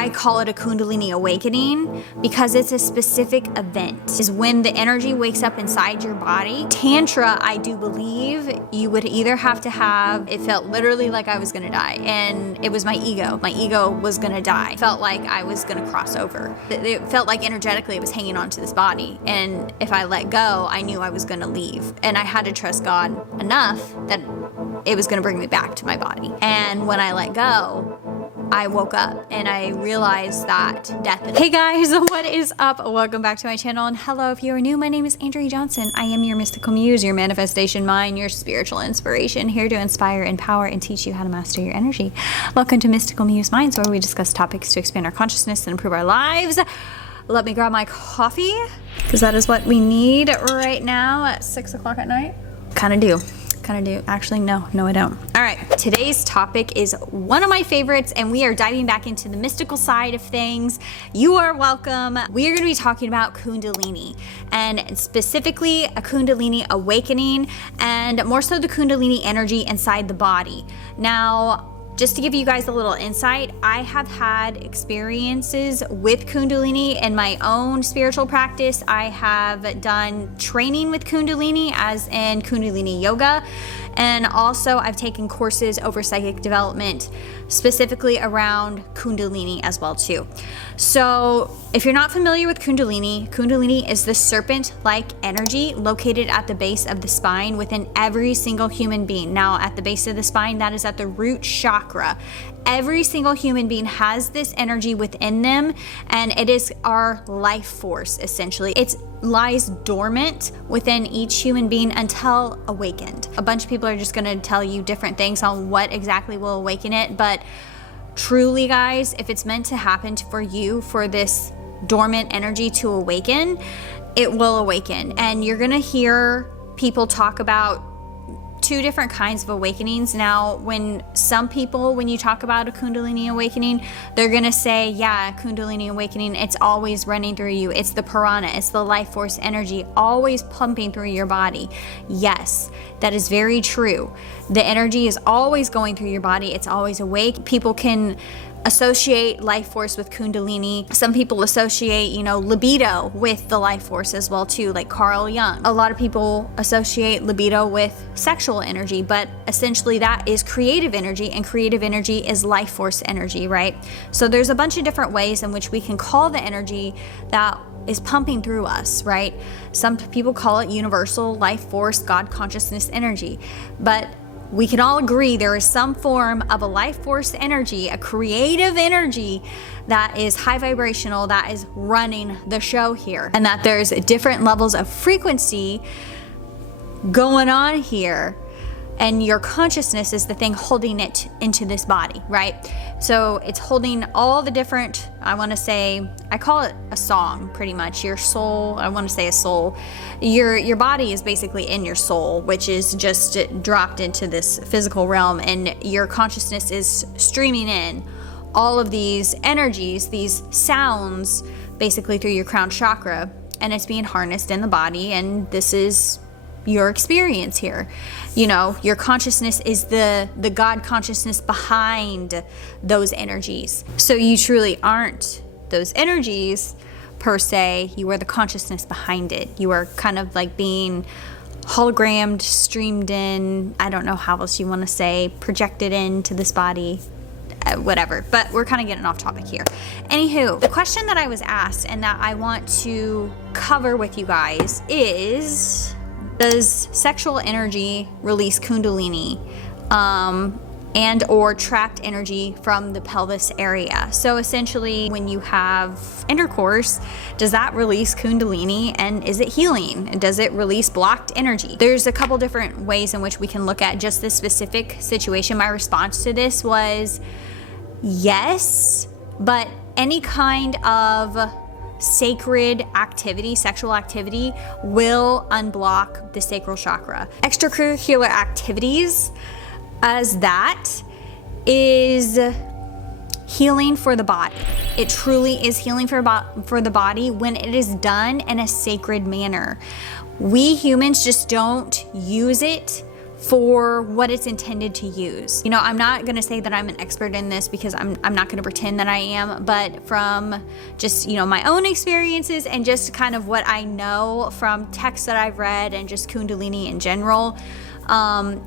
I call it a Kundalini awakening because it's a specific event. Is when the energy wakes up inside your body. Tantra, I do believe you would either have to have, it felt literally like I was gonna die, and it was my ego. My ego was gonna die. It felt like I was gonna cross over. It felt like energetically it was hanging on to this body, and if I let go, I knew I was gonna leave. And I had to trust God enough that it was gonna bring me back to my body. And when I let go, I woke up and I realized that death. Hey guys, what is up? Welcome back to my channel, and hello if you are new. My name is Andrea Johnson. I am your mystical muse, your manifestation mind, your spiritual inspiration, here to inspire, empower, and teach you how to master your energy. Welcome to Mystical Muse Minds, where we discuss topics to expand our consciousness and improve our lives. Let me grab my coffee, because that is what we need right now at 6 o'clock at night. Kind of do. Actually, no, I don't. All right, today's topic is one of my favorites, and we are diving back into the mystical side of things. You are welcome. We are going to be talking about Kundalini, and specifically a Kundalini awakening, and more so the Kundalini energy inside the body. Now, just to give you guys a little insight, I have had experiences with Kundalini in my own spiritual practice. I have done training with Kundalini, as in Kundalini yoga, and also I've taken courses over psychic development, specifically around Kundalini as well too. So if you're not familiar with Kundalini, Kundalini is the serpent-like energy located at the base of the spine within every single human being. Now, at the base of the spine, that is at the root chakra. Every single human being has this energy within them, and it is our life force, essentially. It lies dormant within each human being until awakened. A bunch of people are just gonna tell you different things on what exactly will awaken it, but truly, guys, if it's meant to happen for you, for this dormant energy to awaken, it will awaken. And you're gonna hear people talk about two different kinds of awakenings. Now, when you talk about a Kundalini awakening, they're gonna say, yeah, Kundalini awakening, it's always running through you. It's the prana, it's the life force energy always pumping through your body. Yes, that is very true. The energy is always going through your body. It's always awake. People can associate life force with Kundalini. Some people associate, libido with the life force as well too, like Carl Jung. A lot of people associate libido with sexual energy, but essentially that is creative energy, and creative energy is life force energy, right? So there's a bunch of different ways in which we can call the energy that is pumping through us, right? Some people call it universal life force, God consciousness energy, but we can all agree there is some form of a life force energy, a creative energy that is high vibrational, that is running the show here, and that there's different levels of frequency going on here, and your consciousness is the thing holding it into this body, right? So it's holding all the different, I call it a song pretty much. Your soul, I want to say a soul. Your body is basically in your soul, which is just dropped into this physical realm, and your consciousness is streaming in all of these energies, these sounds, basically through your crown chakra, and it's being harnessed in the body, and this is your experience here. Your consciousness is the God consciousness behind those energies. So you truly aren't those energies per se, you are the consciousness behind it. You are kind of like being hologrammed, streamed in, I don't know how else you want to say, projected into this body, whatever, but we're kind of getting off topic here. Anywho, the question that I was asked and that I want to cover with you guys is, does sexual energy release Kundalini and or trapped energy from the pelvis area? So essentially, when you have intercourse, does that release Kundalini, and is it healing? Does it release blocked energy? There's a couple different ways in which we can look at just this specific situation. My response to this was yes, but any kind of sacred activity, sexual activity, will unblock the sacral chakra. Extracurricular activities, as that is healing for the body. It truly is healing for the body when it is done in a sacred manner. We humans just don't use it for what it's intended to use. You know, I'm not going to say that I'm an expert in this because I'm not going to pretend that I am, but from just, you know, my own experiences and just kind of what I know from texts that I've read and just Kundalini in general,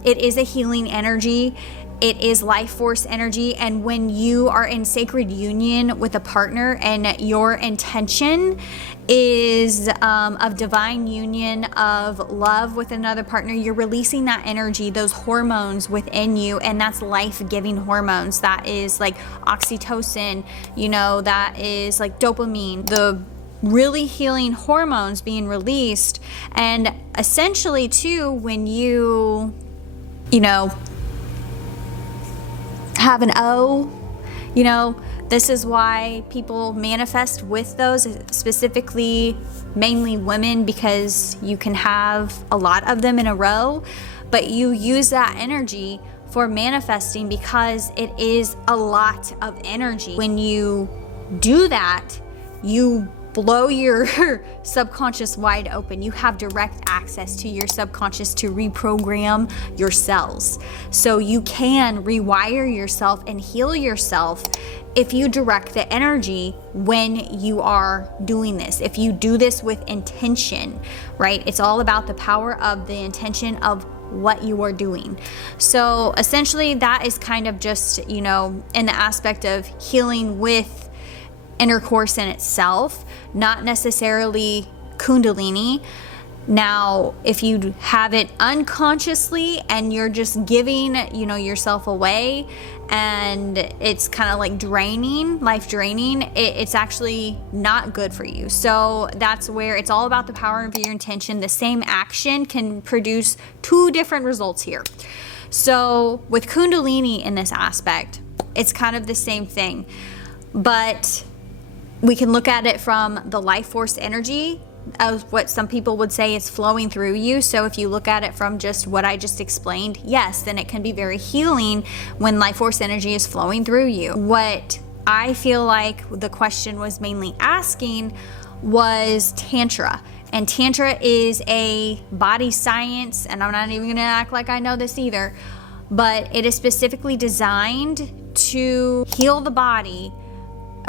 it is a healing energy. It is life force energy. And when you are in sacred union with a partner and your intention is of divine union, of love with another partner, you're releasing that energy, those hormones within you, and that's life-giving hormones. That is like oxytocin, you know, that is like dopamine, the really healing hormones being released. And essentially too, when you know, have an O, you know, this is why people manifest with those, specifically mainly women, because you can have a lot of them in a row, but you use that energy for manifesting because it is a lot of energy. When you do that, you blow your subconscious wide open. You have direct access to your subconscious to reprogram your cells. So you can rewire yourself and heal yourself if you direct the energy when you are doing this. If you do this with intention, right? It's all about the power of the intention of what you are doing. So essentially that is kind of just, you know, in the aspect of healing with intercourse in itself, not necessarily Kundalini. Now, if you have it unconsciously and you're just giving, you know, yourself away, and it's kind of like draining, life draining, it's actually not good for you. So that's where it's all about the power of your intention. The same action can produce two different results here. So with Kundalini in this aspect, it's kind of the same thing, but we can look at it from the life force energy of what some people would say is flowing through you. So if you look at it from just what I just explained, yes, then it can be very healing when life force energy is flowing through you. What I feel like the question was mainly asking was Tantra. And Tantra is a body science, and I'm not even gonna act like I know this either, but it is specifically designed to heal the body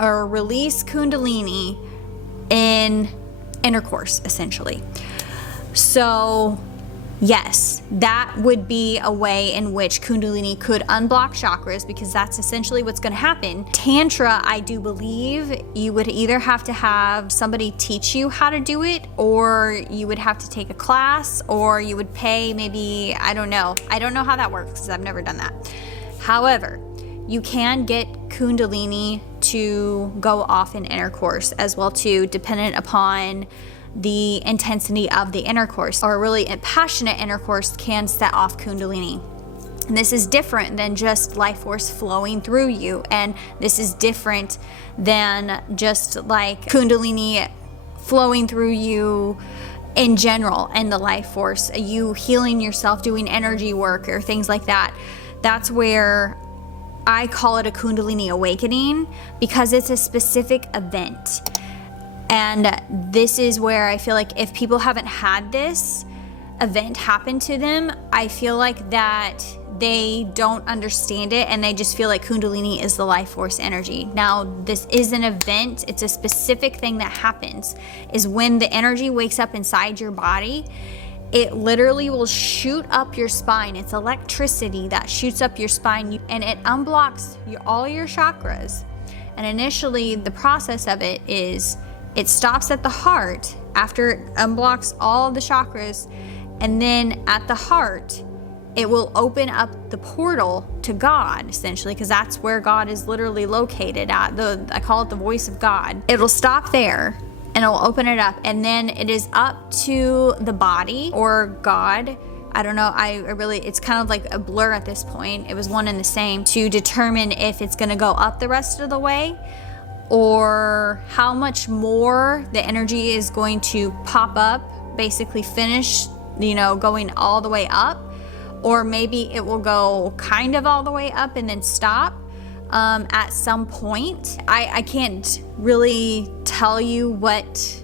or release Kundalini in intercourse, essentially. So yes, that would be a way in which Kundalini could unblock chakras, because that's essentially what's going to happen. Tantra, I do believe you would either have to have somebody teach you how to do it, or you would have to take a class, or you would pay maybe, I don't know how that works because I've never done that. However, you can get Kundalini to go off in intercourse as well too, dependent upon the intensity of the intercourse. Or really passionate intercourse can set off Kundalini. And this is different than just life force flowing through you, and this is different than just like Kundalini flowing through you in general and the life force, you healing yourself, doing energy work or things like that. That's where I call it a Kundalini awakening, because it's a specific event. And this is where I feel like if people haven't had this event happen to them, I feel like that they don't understand it, and they just feel like Kundalini is the life force energy. Now, this is an event. It's a specific thing that happens, is when the energy wakes up inside your body, it literally will shoot up your spine. It's electricity that shoots up your spine, and it unblocks all your chakras. And initially, the process of it is it stops at the heart after it unblocks all the chakras, and then at the heart, it will open up the portal to God, essentially, because that's where God is literally located at. I call it the voice of God. It'll stop there, and it'll open it up, and then it is up to the body or God. I don't know, it's kind of like a blur at this point. It was one and the same, to determine if it's gonna go up the rest of the way, or how much more the energy is going to pop up, basically finish, going all the way up, or maybe it will go kind of all the way up and then stop at some point. I can't really tell you what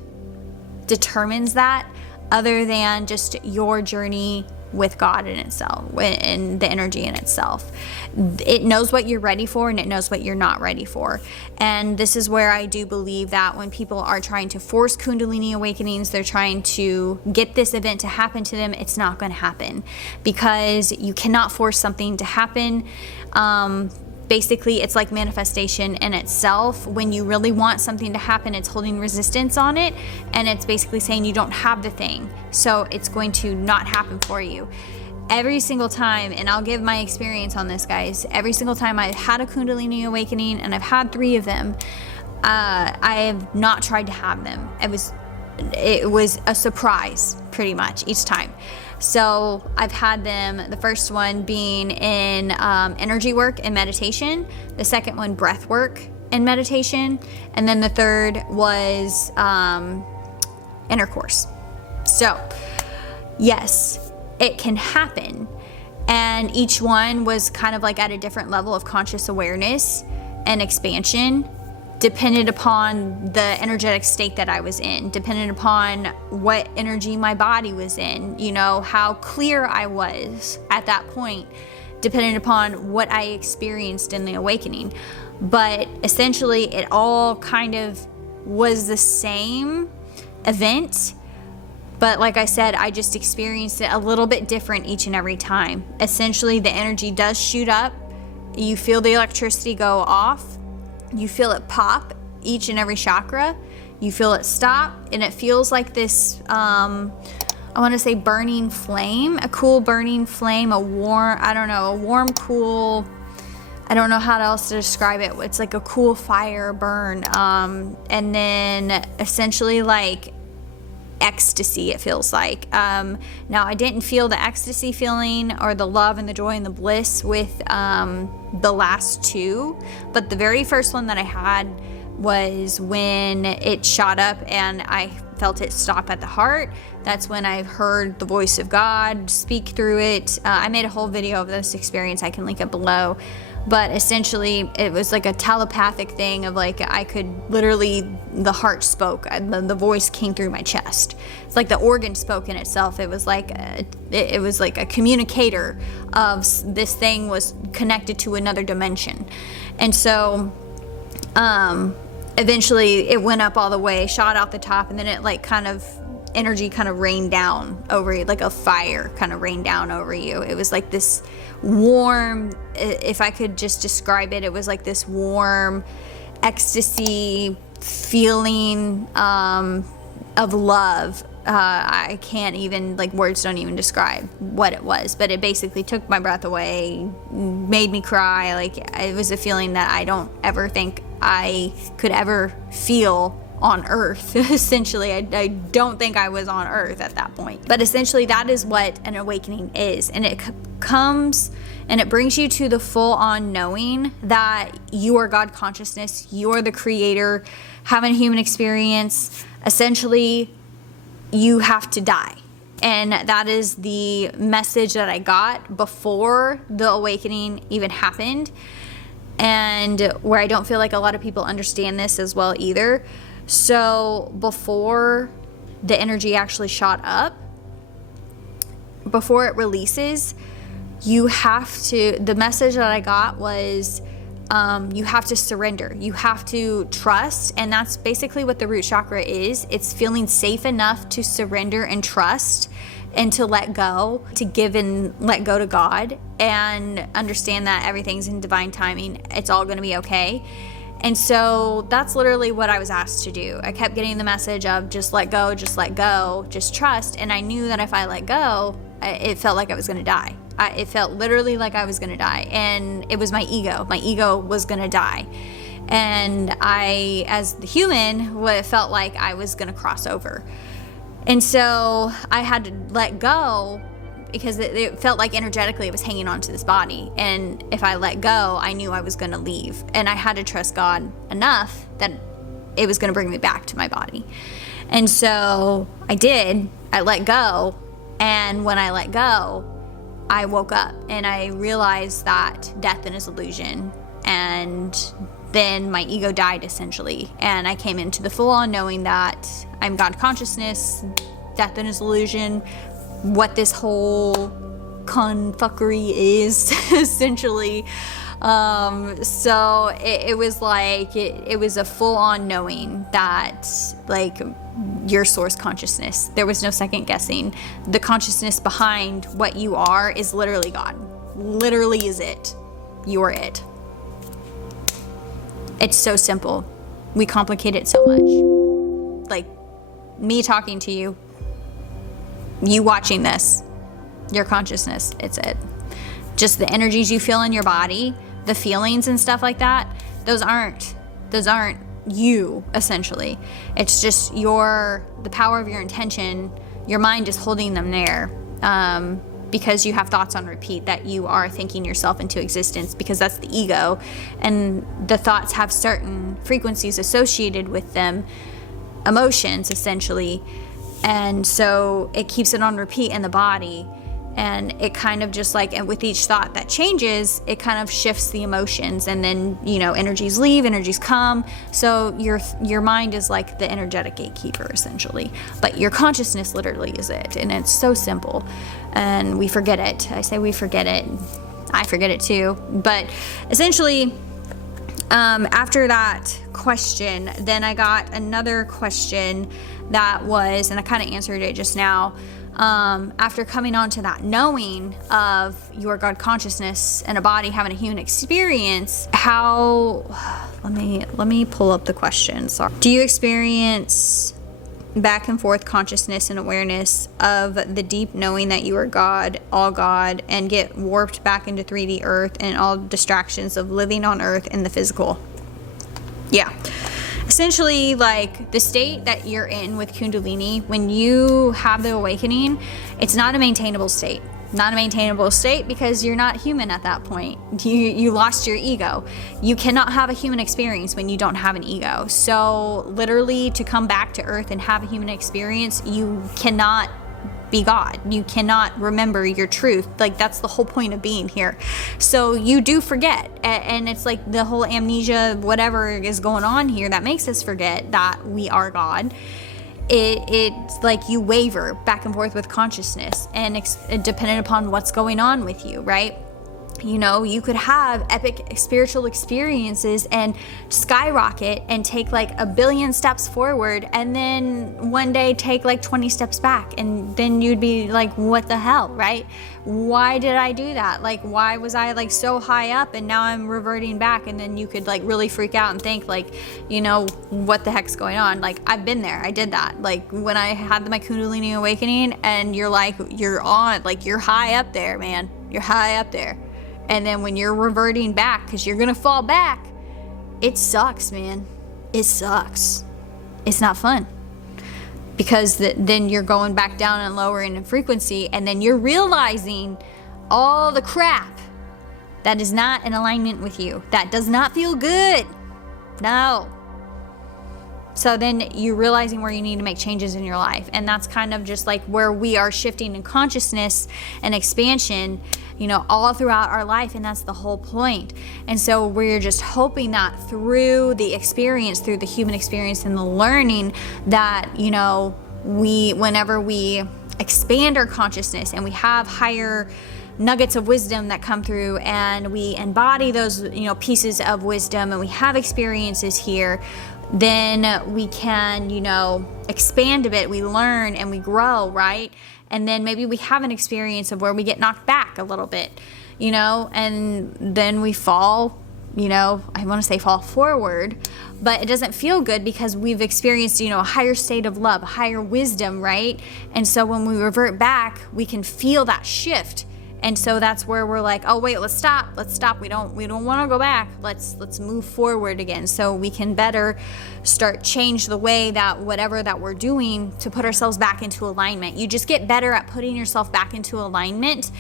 determines that, other than just your journey with God in itself, and the energy in itself. It knows what you're ready for, and it knows what you're not ready for. And this is where I do believe that when people are trying to force Kundalini awakenings, they're trying to get this event to happen to them, it's not going to happen, because you cannot force something to happen. Basically, it's like manifestation in itself. When you really want something to happen, it's holding resistance on it, and it's basically saying you don't have the thing, so it's going to not happen for you. Every single time, and I'll give my experience on this, guys, every single time I've had a Kundalini awakening, and I've had 3 of them, I have not tried to have them. It was a surprise pretty much each time. So I've had them, the first one being in energy work and meditation, the second one breath work and meditation, and then the third was intercourse. So yes, it can happen, and each one was kind of like at a different level of conscious awareness and expansion, depended upon the energetic state that I was in, dependent upon what energy my body was in, you know, how clear I was at that point, dependent upon what I experienced in the awakening. But essentially, it all kind of was the same event. But like I said, I just experienced it a little bit different each and every time. Essentially, the energy does shoot up. You feel the electricity go off. You feel it pop each and every chakra. You feel it stop, and it feels like this, I want to say burning flame, a cool burning flame, a warm, cool, I don't know how else to describe it. It's like a cool fire burn. And then essentially like ecstasy, it feels like. Now, I didn't feel the ecstasy feeling or the love and the joy and the bliss with the last 2, but the very first one that I had was when it shot up and I felt it stop at the heart. That's when I heard the voice of God speak through it. I made a whole video of this experience. I can link it below. But essentially, it was like a telepathic thing of like, I could literally, the heart spoke, the voice came through my chest. It's like the organ spoke in itself. It was like a communicator of this thing was connected to another dimension. And so, eventually it went up all the way, shot out the top, and then it like kind of, energy kind of rained down over you, like a fire kind of rained down over you. It was like this warm, if I could just describe it, it was like this warm ecstasy feeling of love. I can't even, like, words don't even describe what it was, but it basically took my breath away, made me cry. Like, it was a feeling that I don't ever think I could ever feel on earth. Essentially, I don't think I was on earth at that point. But essentially, that is what an awakening is. And it comes and it brings you to the full-on knowing that you are God consciousness, you are the creator, having a human experience. Essentially, you have to die. And that is the message that I got before the awakening even happened. And where I don't feel like a lot of people understand this as well either. So before the energy actually shot up, before it releases, you have to, the message that I got was, you have to surrender. You have to trust. And that's basically what the root chakra is. It's feeling safe enough to surrender and trust and to let go, to give and let go to God and understand that everything's in divine timing. It's all going to be okay. And so that's literally what I was asked to do. I kept getting the message of just let go, just trust. And I knew that if I let go, it felt like I was going to die. It felt literally like I was going to die. And it was my ego. My ego was going to die. And I, as the human, felt like I was going to cross over. And so I had to let go because it felt like energetically it was hanging on to this body. And if I let go, I knew I was going to leave. And I had to trust God enough that it was going to bring me back to my body. And so I did. I let go. And when I let go, I woke up and I realized that death is an illusion. And then my ego died essentially. And I came into the full on knowing that I'm God consciousness, death is illusion, what this whole confuckery is, essentially. So it was like, it was a full-on knowing that, like, your source consciousness, there was no second guessing. The consciousness behind what you are is literally God. Literally is it. You are it. It's so simple. We complicate it so much. Like, me talking to you, you watching this, your consciousness, it's it. Just the energies you feel in your body, the feelings and stuff like that, those aren't you, essentially. It's just the power of your intention. Your mind is holding them there, because you have thoughts on repeat that you are thinking yourself into existence, because that's the ego, and the thoughts have certain frequencies associated with them, emotions essentially, and so it keeps it on repeat in the body. And it kind of just like, and with each thought that changes, it kind of shifts the emotions, and then, you know, energies leave, energies come. So your mind is like the energetic gatekeeper, essentially. But your consciousness literally is it. And it's so simple. And we forget it. I say we forget it. I forget it too. But essentially, after that question, then I got another question that was, and I kind of answered it just now. After coming on to that knowing of your God consciousness and a body having a human experience, let me pull up the question. Sorry. Do you experience back and forth consciousness and awareness of the deep knowing that you are God, all God, and get warped back into 3D earth and all distractions of living on earth in the physical? Yeah. Essentially, like, the state that you're in with Kundalini, when you have the awakening, it's not a maintainable state. Not a maintainable state because you're not human at that point. You lost your ego. You cannot have a human experience when you don't have an ego. So literally, to come back to earth and have a human experience, you cannot be God. You cannot remember your truth. Like, that's the whole point of being here. So you do forget, and it's like the whole amnesia, whatever is going on here that makes us forget that we are God. It's like you waver back and forth with consciousness, and dependent upon what's going on with you, right? You know, you could have epic spiritual experiences and skyrocket and take like 1 billion steps forward, and then one day take like 20 steps back, and then you'd be like, what the hell, right? Why did I do that? Like, why was I like so high up and now I'm reverting back? And then you could like really freak out and think like, you know, what the heck's going on? Like, I've been there. I did that. Like, when I had my Kundalini awakening, and you're like, you're on, like, you're high up there, man. You're high up there. And then when you're reverting back, because you're going to fall back, it sucks, man. It sucks. It's not fun. Because then you're going back down and lowering in frequency, and then you're realizing all the crap that is not in alignment with you. That does not feel good. No. So then you're realizing where you need to make changes in your life. And that's kind of just like where we are shifting in consciousness and expansion, you know, all throughout our life. And that's the whole point. And so we're just hoping that through the experience, through the human experience and the learning, that, you know, whenever we expand our consciousness and we have higher nuggets of wisdom that come through, and we embody those, you know, pieces of wisdom, and we have experiences here, then we can, you know, expand a bit. We learn and we grow, right? And then maybe we have an experience of where we get knocked back a little bit, you know, and then we fall, you know, I want to say fall forward, but it doesn't feel good because we've experienced, you know, a higher state of love, higher wisdom, right? And so when we revert back, we can feel that shift. And so that's where we're like, oh wait, let's stop. We don't want to go back. Let's move forward again, so we can better start change the way that whatever that we're doing to put ourselves back into alignment. You just get better at putting yourself back into alignment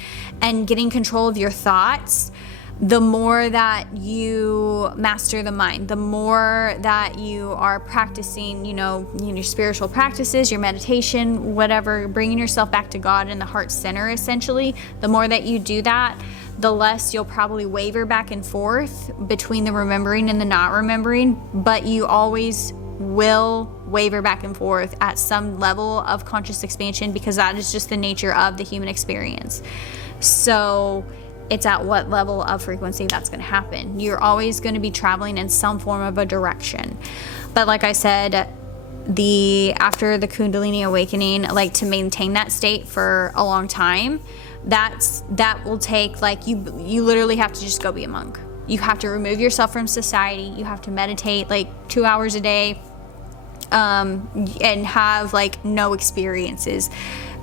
and getting control of your thoughts. The more that you master the mind, the more that you are practicing, you know, your spiritual practices, your meditation, whatever, bringing yourself back to God in the heart center, essentially, the more that you do that, the less you'll probably waver back and forth between the remembering and the not remembering, but you always will waver back and forth at some level of conscious expansion, because that is just the nature of the human experience. So it's at what level of frequency that's going to happen. You're always going to be traveling in some form of a direction. But like I said, after the Kundalini awakening, like, to maintain that state for a long time, that will take, like, you literally have to just go be a monk. You have to remove yourself from society. You have to meditate like 2 hours a day, and have like no experiences.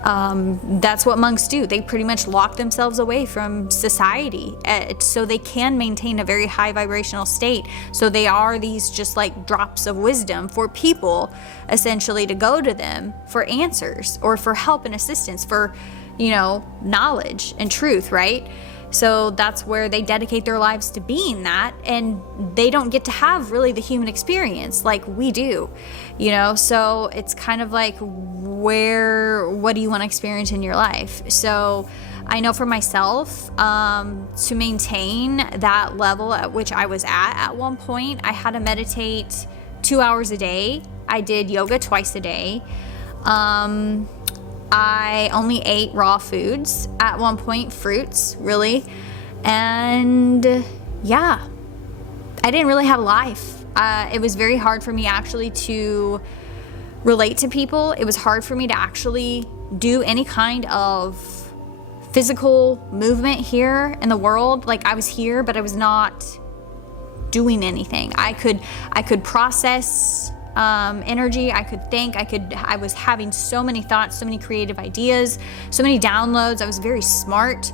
That's what monks do. They pretty much lock themselves away from society, so they can maintain a very high vibrational state. So they are these just like drops of wisdom for people, essentially, to go to them for answers or for help and assistance, for, you know, knowledge and truth, right? So that's where they dedicate their lives to being that, and they don't get to have really the human experience like we do, you know? So it's kind of like, what do you want to experience in your life? So I know for myself, to maintain that level at which I was at one point, I had to meditate 2 hours a day. I did yoga twice a day. I only ate raw foods at one point, fruits, really. And yeah, I didn't really have a life. It was very hard for me actually to relate to people. It was hard for me to actually do any kind of physical movement here in the world. Like, I was here, but I was not doing anything. I could process energy. I could think. I was having so many thoughts, so many creative ideas, so many downloads. I was very smart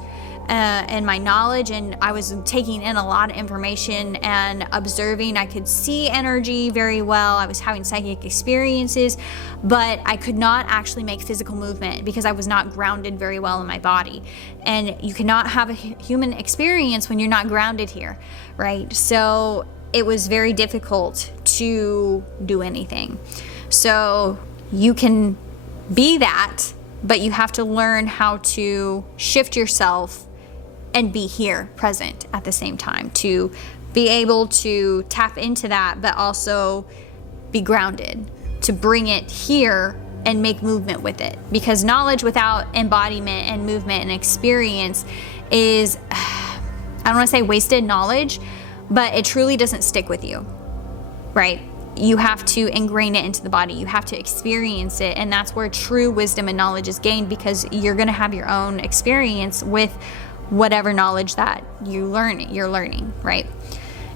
in my knowledge, and I was taking in a lot of information and observing. I could see energy very well. I was having psychic experiences, but I could not actually make physical movement because I was not grounded very well in my body. And you cannot have a human experience when you're not grounded here, right? So it was very difficult to do anything. So you can be that, but you have to learn how to shift yourself and be here, present at the same time, to be able to tap into that, but also be grounded, to bring it here and make movement with it. Because knowledge without embodiment and movement and experience is, I don't want to say wasted knowledge, but it truly doesn't stick with you, right? You have to ingrain it into the body. You have to experience it. And that's where true wisdom and knowledge is gained, because you're going to have your own experience with whatever knowledge that you're learning, right?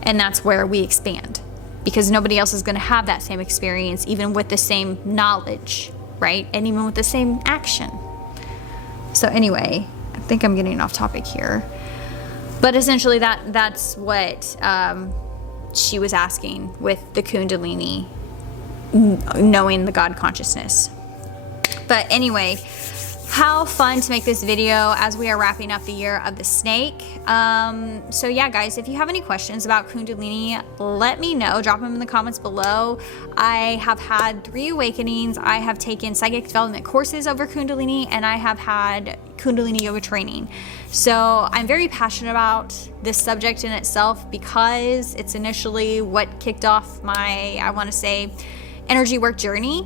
And that's where we expand, because nobody else is going to have that same experience, even with the same knowledge, right? And even with the same action. So anyway, I think I'm getting off topic here. But essentially that's what she was asking with the Kundalini, knowing the God consciousness. But anyway, how fun to make this video as we are wrapping up the year of the snake. So yeah, guys, if you have any questions about Kundalini, let me know. Drop them in the comments below. I have had 3 awakenings. I have taken psychic development courses over Kundalini, and I have had Kundalini yoga training. So I'm very passionate about this subject in itself, because it's initially what kicked off my, I want to say, energy work journey,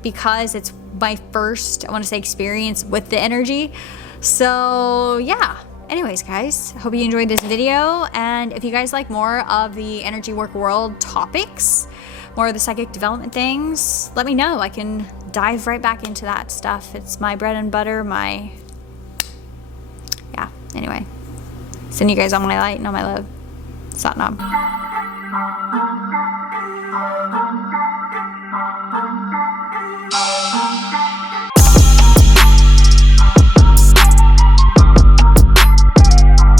because it's my first, I want to say, experience with the energy. So yeah, anyways, guys, hope you enjoyed this video. And if you guys like more of the energy work world topics, more of the psychic development things, let me know. I can dive right back into that stuff. It's my bread and butter, anyway, send you guys all my light and all my love. Satnam.